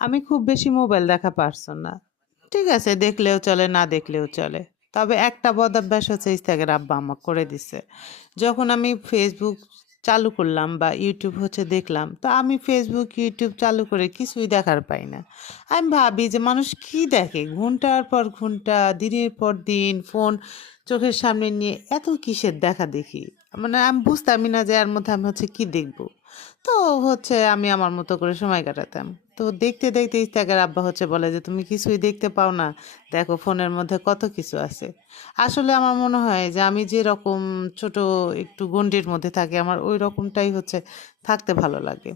আমি খুব বেশি মোবাইল দেখা পারসন না। ঠিক আছে, দেখলেও চলে, না দেখলেও চলে। তবে একটা বদঅভ্যাস হচ্ছে Instagram আব্বা আমাকে করে দিছে। যখন আমি Facebook চালু করলাম বা YouTube হচ্ছে দেখলাম, তো আমি Facebook, YouTube চালু করে কিছুই দেখার পাই না। আমি ভাবি যে মানুষ কি দেখে? ঘন্টার পর ঘন্টা, দিনের পর দিন ফোন চোখের সামনে নিয়ে এত কিসের দেখাদেখি? মানে আমি বুঝতামই না যে এর মধ্যে আমি হচ্ছে কি দেখব? তো হচ্ছে আমি আমার মতো করে সময় কাটাতাম। তো দেখতে, দেখতে ইস্তাকার আব্বা হচ্ছে বলে যে, "তুমি কিছুই দেখতে পাও না? দেখো ফোনের মধ্যে কত কিছু আছে।" আসলে আমার মনে হয় যে আমি যেরকম ছোট একটু গণ্ডির মধ্যে থাকি, আমার ওই রকমটাই হচ্ছে থাকতে ভালো লাগে।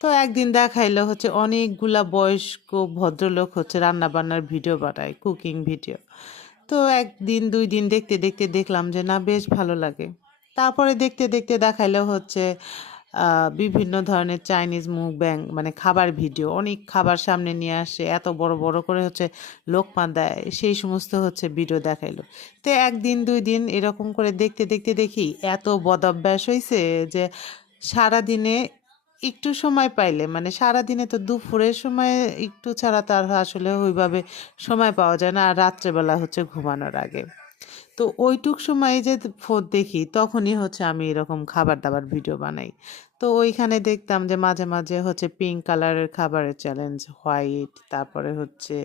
তো একদিন দেখাইলো হচ্ছে অনেকগুলা বয়স্ক ভদ্রলোক হচ্ছে রান্নাবান্নার ভিডিও বানায়, কুকিং ভিডিও। তো ১ দিন ২ দিন দেখতে, দেখতে দেখলাম যে না বেশ ভালো লাগে। তারপরে দেখতে, দেখতে দেখাইলো হচ্ছে আ বিভিন্ন ধরনের চাইনিজ মুকব্যাং মানে খাবার ভিডিও। অনেক খাবার সামনে নিয়ে আসে। এত বড়, বড় করে হচ্ছে লোকমা দেয়। সেই সমস্ত হচ্ছে ভিডিও দেখাইলো। তো ১ দিন ২ দিন এরকম করে দেখতে, দেখতে দেখি এত বদঅভ্যাস হইছে যে সারাদিনে একটু সময় পাইলে মানে সারাদিনে তো দুপুরের সময় একটু ছাড়া তো আর আসলে ওইভাবে সময় পাওয়া যায় না। আর রাত্রেবেলা হচ্ছে ঘুমানোর আগে। তো ওইটুক সময়ে যে ফোন দেখি তখনই হচ্ছে আমি এরকম খাবার-দাবার ভিডিও বানাই। তো ওইখানে দেখতাম যে মাঝে, মাঝে হচ্ছে পিঙ্ক কালারের খাবারের চ্যালেঞ্জ, হোয়াইট তারপরে হচ্ছে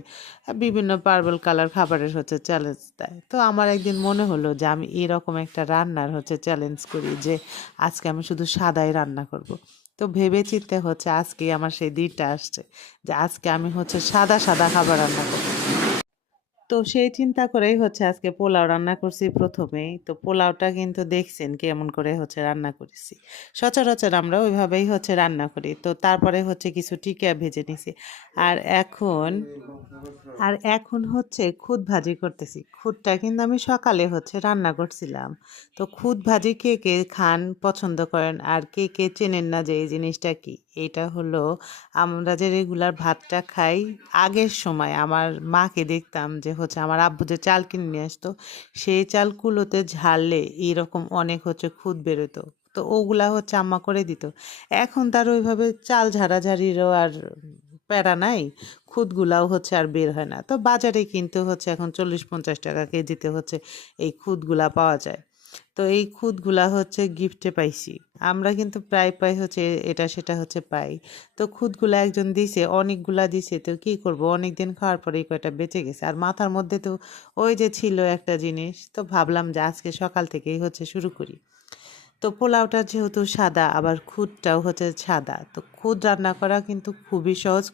বিভিন্ন পার্পল কালার খাবারের হচ্ছে চ্যালেঞ্জ দেয়। তো আমার একদিন মনে হলো যে আমি এরকম একটা রান্নার হচ্ছে চ্যালেঞ্জ করি যে আজকে আমি শুধু সাদাই রান্না করব। তো ভেবে চিন্তে হচ্ছে আজকেই আমার সেই দিনটা আসছে যে আজকে আমি হচ্ছে সাদা, সাদা খাবার রান্না করব। তো সেই চিন্তা করেই হচ্ছে আজকে পোলাও রান্না করছি ১ম এই। তো পোলাওটা কিন্তু দেখছেন কেমন করে হচ্ছে রান্না করেছি। সচরাচর আমরা ওইভাবেই হচ্ছে রান্না করি। তো তারপরে হচ্ছে কিছু টিকিয়া ভেজে নিছি। আর এখন এখন হচ্ছে খুদ ভাজি করতেছি। খুদটা কিন্তু আমি সকালে হচ্ছে রান্না করছিলাম। তো খুদ ভাজি কে, কে খান পছন্দ করেন আর কে, কে চেনেন না যে এই জিনিসটা কি? এইটা হলো আমরা যে রেগুলার ভাতটা খাই, আগের সময় আমার মাকে দেখতাম যে হচ্ছে আমার আব্বু যে চাল কিনে নিয়ে আসতো, সেই চাল কুলোতে ঝাড়লে এরকম অনেক হচ্ছে খুদ বেরোতো। তো ওগুলা হচ্ছে আম্মা করে দিত। এখন তার ওইভাবে চাল ঝাড়াঝাড়িরও আর প্যারা নাই। খুদগুলাও হচ্ছে আর বের হয় না। তো বাজারে কিন্তু হচ্ছে এখন ৳৪০-৫০ কেজিতে হচ্ছে এই খুদগুলা পাওয়া যায়। তো এই খুদগুলা হচ্ছে গিফটে পাইছি। আমরা কিন্তু প্রায় পাই হচ্ছে এটা সেটা হচ্ছে পাই। তো খুদগুলা একজন দিছে, অনেকগুলা দিছে। তো কি করব? অনেকদিন খাওয়ার পরে এই কয়টা বেঁচে গেছে। আর মাথার মধ্যে তো ওই যে ছিল একটা জিনিস। তো ভাবলাম যে আজকে সকাল থেকেই হচ্ছে শুরু করি। তো পোলাওটা যেহেতু সাদা আবার খুদটাও হচ্ছে সাদা। তো খুদ রান্না করা কিন্তু খুবই সহজ।